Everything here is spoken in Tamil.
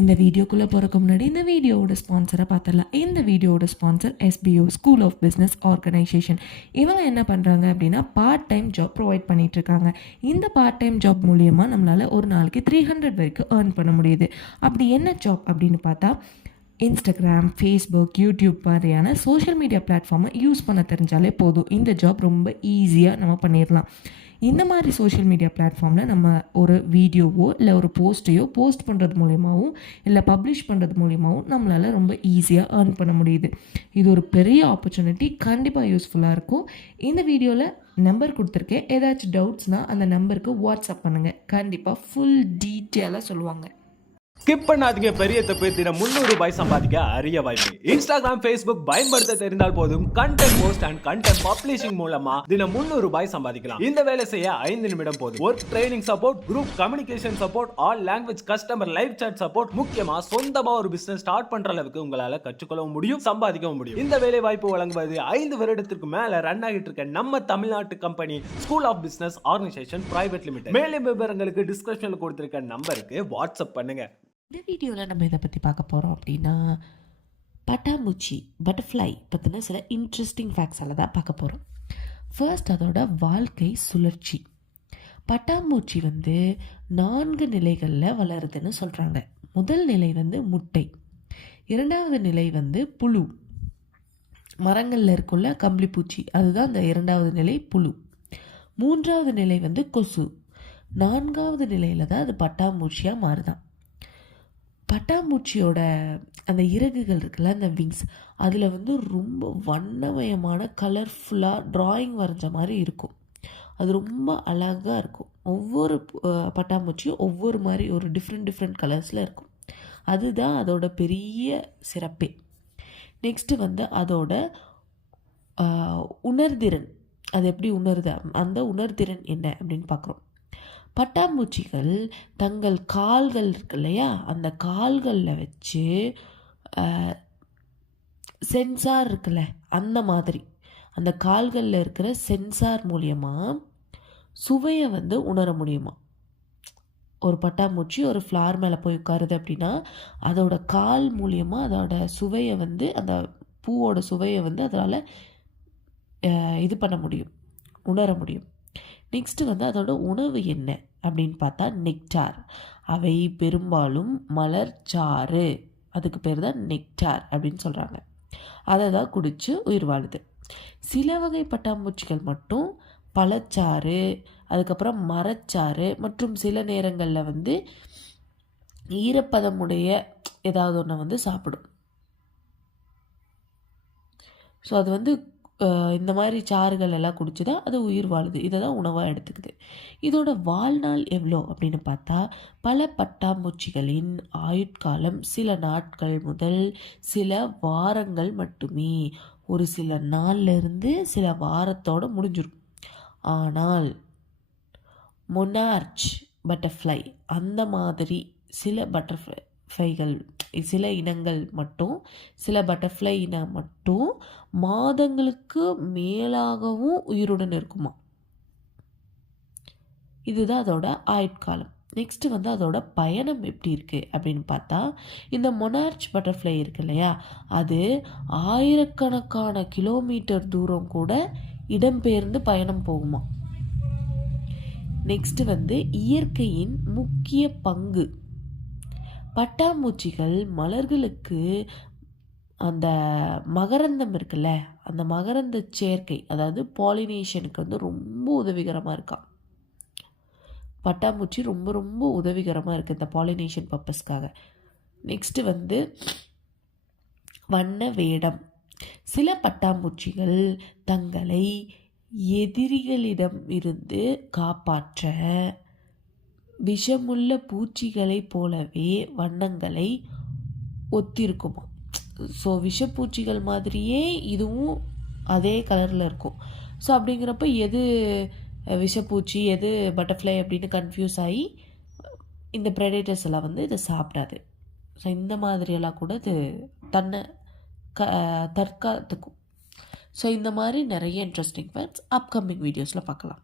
இந்த வீடியோக்குள்ளே போகிறக்கு முன்னாடி இந்த வீடியோவோட ஸ்பான்சரை பார்த்துடலாம். இந்த வீடியோவோட sponsor SBO school of business organisation. இவங்க என்ன பண்ணுறாங்க அப்படின்னா பார்ட் டைம் ஜாப் ப்ரொவைட் பண்ணிகிட்ருக்காங்க. இந்த பார்ட் டைம் ஜாப் மூலியமாக நம்மளால் ஒரு நாளைக்கு 300 வரைக்கும் ஏர்ன் பண்ண முடியுது. அப்படி என்ன ஜாப் அப்படின்னு பார்த்தா, இன்ஸ்டாகிராம், ஃபேஸ்புக், யூடியூப் மாதிரியான சோஷியல் மீடியா பிளாட்ஃபார்மை யூஸ் பண்ண தெரிஞ்சாலே போதும். இந்த ஜாப் ரொம்ப ஈஸியாக நம்ம பண்ணிடலாம். இந்த மாதிரி சோஷியல் மீடியா பிளாட்ஃபார்மில் நம்ம ஒரு வீடியோவோ இல்லை ஒரு போஸ்ட்டையோ போஸ்ட் பண்ணுறது மூலியமாகவும் இல்லை பப்ளிஷ் பண்ணுறது மூலியமாகவும் நம்மளால் ரொம்ப ஈஸியாக ஏர்ன் பண்ண முடியுது. இது ஒரு பெரிய ஆப்பர்ச்சுனிட்டி, கண்டிப்பாக யூஸ்ஃபுல்லாக இருக்கும். இந்த வீடியோவில் நம்பர் கொடுத்துருக்கேன். ஏதாச்சும் டவுட்ஸ்னால் அந்த நம்பருக்கு வாட்ஸ்அப் பண்ணுங்கள். கண்டிப்பாக ஃபுல் டீட்டெயிலாக சொல்லுவாங்க. ஸ்கிப் பண்ணாதீங்க. பெரிய தப்பு. தினம் 300 ரூபாய் சம்பாதிக்க அரிய வாய்ப்பு. இன்ஸ்டாகிராம், ஃபேஸ்புக் பயன்படுத்த தெரிந்தால் போதும். Content post and content publishing மூலமா தினம் 300 ரூபாய் சம்பாதிக்கலாம். இந்த வேலை செய்ய 5 நிமிடம் போதும். Work training support, group communication support, all language customer live chat support, முக்கியமா சொந்தமா ஒரு பிசினஸ் ஸ்டார்ட் பண்ற அளவுக்கு உங்களால கற்றுக்கொள்ளவும் முடியும், சம்பாதிக்கவும் முடியும். இந்த வேலை வாய்ப்பு வழங்குவது 5 வருடத்திற்கு மேல ரன் ஆகிட்டு இருக்க நம்ம தமிழ்நாட்டு company school of business organisation private limited. மேலும் விவரங்களுக்கு டிஸ்கிரிப்ஷன்ல கொடுத்திருக்க நம்பருக்கு வாட்ஸ்அப் பண்ணுங்க. இந்த வீடியோவில் நம்ம இதை பற்றி பார்க்க போகிறோம் அப்படின்னா, பட்டாம்பூச்சி பட்டர்ஃப்ளை பற்றின சில இன்ட்ரெஸ்டிங் ஃபேக்ட்ஸால் தான் பார்க்க போகிறோம். ஃபர்ஸ்ட், அதோட வாழ்க்கை சுழற்சி. பட்டாம்பூச்சி 4 நிலைகளில் வளருதுன்னு சொல்கிறாங்க. முதல் நிலை முட்டை, இரண்டாவது நிலை புழு, மரங்களில் இருக்குள்ள கம்பளிப்பூச்சி, அதுதான் அந்த இரண்டாவது நிலை புழு. மூன்றாவது நிலை கொசு. 4வது நிலையில் தான் அது பட்டாம்பூச்சியாக மாறுதான். பட்டாம்பூச்சியோட அந்த இறகுகள் இருக்குல்ல, அந்த விங்ஸ், அதில் ரொம்ப வண்ணமயமான கலர்ஃபுல்லாக ட்ராயிங் வரைஞ்ச மாதிரி இருக்கும். அது ரொம்ப அழகாக இருக்கும். ஒவ்வொரு பட்டாம்பூச்சியும் ஒவ்வொரு மாதிரி ஒரு டிஃப்ரெண்ட் கலர்ஸில் இருக்கும். அதுதான் அதோட பெரிய சிறப்பே. நெக்ஸ்ட்டு அதோட உணர்திறன். அது எப்படி உணருது, அந்த உணர்திறன் என்ன அப்படின்னு பார்க்குறோம். பட்டாம்பூச்சிகள் தங்கள் கால்கள் இருக்கு இல்லையா, அந்த கால்களில் வச்சு சென்சார் இருக்குல்ல, அந்த மாதிரி அந்த கால்களில் இருக்கிற சென்சார் மூலியமாக சுவையை உணர முடியுமா. ஒரு பட்டாம்பூச்சி ஒரு ஃப்ளார் மேலே போய் உட்காருது அப்படின்னா அதோட கால் மூலியமாக அதோட சுவையை அந்த பூவோட சுவையை அதால் இது பண்ண முடியும், உணர முடியும். நெக்ஸ்ட்டு அதோட உணவு என்ன அப்படின்னு பார்த்தா நெக்டார். அவை பெரும்பாலும் மலர் சாறு, அதுக்கு பேர் தான் நெக்டார் அப்படின்னு சொல்கிறாங்க. அதை தான் குடித்து உயிர் வாழுது. சில வகை பட்டாம்பூச்சிகள் மட்டும் பழச்சாறு, அதுக்கப்புறம் மரச்சாறு மற்றும் சில நேரங்களில் ஈரப்பதமுடைய ஏதாவது ஒன்று சாப்பிடும். ஸோ அது இந்த மாதிரி சாறுகள் எல்லாம் குடிச்சு தான் அது உயிர் வாழுது. இதை தான் உணவாக எடுத்துக்குது. இதோட வாழ்நாள் எவ்வளோ அப்படின்னு பார்த்தா, பல பட்டாம்பூச்சிகளின் ஆயுட்காலம் சில நாட்கள் முதல் சில வாரங்கள் மட்டுமே. ஒரு சில நாள்லேருந்து சில வாரத்தோடு முடிஞ்சிடும். ஆனால் மொனார்ச் பட்டர்ஃப்ளை அந்த மாதிரி சில பட்டர்ஃப்ளைகள், சில இனங்கள் மட்டும், சில பட்டர்ஃப்ளை இனம் மட்டும் மாதங்களுக்கு மேலாகவும் உயிருடன் இருக்குமா. இதுதான் அதோட ஆயுட்காலம். நெக்ஸ்ட்டு அதோட பயணம் எப்படி இருக்குது அப்படின்னு பார்த்தா, இந்த மொனார்ச் பட்டர்ஃப்ளை இருக்கு இல்லையா, அது ஆயிரக்கணக்கான கிலோமீட்டர் தூரம் கூட இடம்பெயர்ந்து பயணம் போகுமா. நெக்ஸ்ட்டு இயற்கையின் முக்கிய பங்கு. பட்டாம்பூச்சிகள் மலர்களுக்கு அந்த மகரந்தம் இருக்குல்ல, அந்த மகரந்த சேர்க்கை, அதாவது பாலினேஷனுக்கு ரொம்ப உதவிகரமாக இருக்கான். பட்டாம்பூச்சி ரொம்ப ரொம்ப உதவிகரமாக இருக்குது இந்த பாலினேஷன் பர்பஸ்க்காக. நெக்ஸ்ட்டு வண்ண வேடம். சில பட்டாம்பூச்சிகள் தங்களை எதிரிகளிடம் இருந்து காப்பாற்ற விஷமுள்ள பூச்சிகளைப் போலவே வண்ணங்களை ஒத்திருக்குமா. ஸோ விஷப்பூச்சிகள் மாதிரியே இதுவும் அதே கலரில் இருக்கும். ஸோ அப்படிங்கிறப்ப எது விஷப்பூச்சி எது பட்டர்ஃப்ளை அப்படின்னு கன்ஃபியூஸ் ஆகி இந்த ப்ரெடேட்டர்ஸ் எல்லாம் இதை சாப்பிடாது. ஸோ இந்த மாதிரியெல்லாம் கூட இது தன்னை தற்காத்துக்கும். ஸோ இந்த மாதிரி நிறைய இன்ட்ரெஸ்டிங் ஃபேக்ட்ஸ் அப்கமிங் வீடியோஸில் பார்க்கலாம்.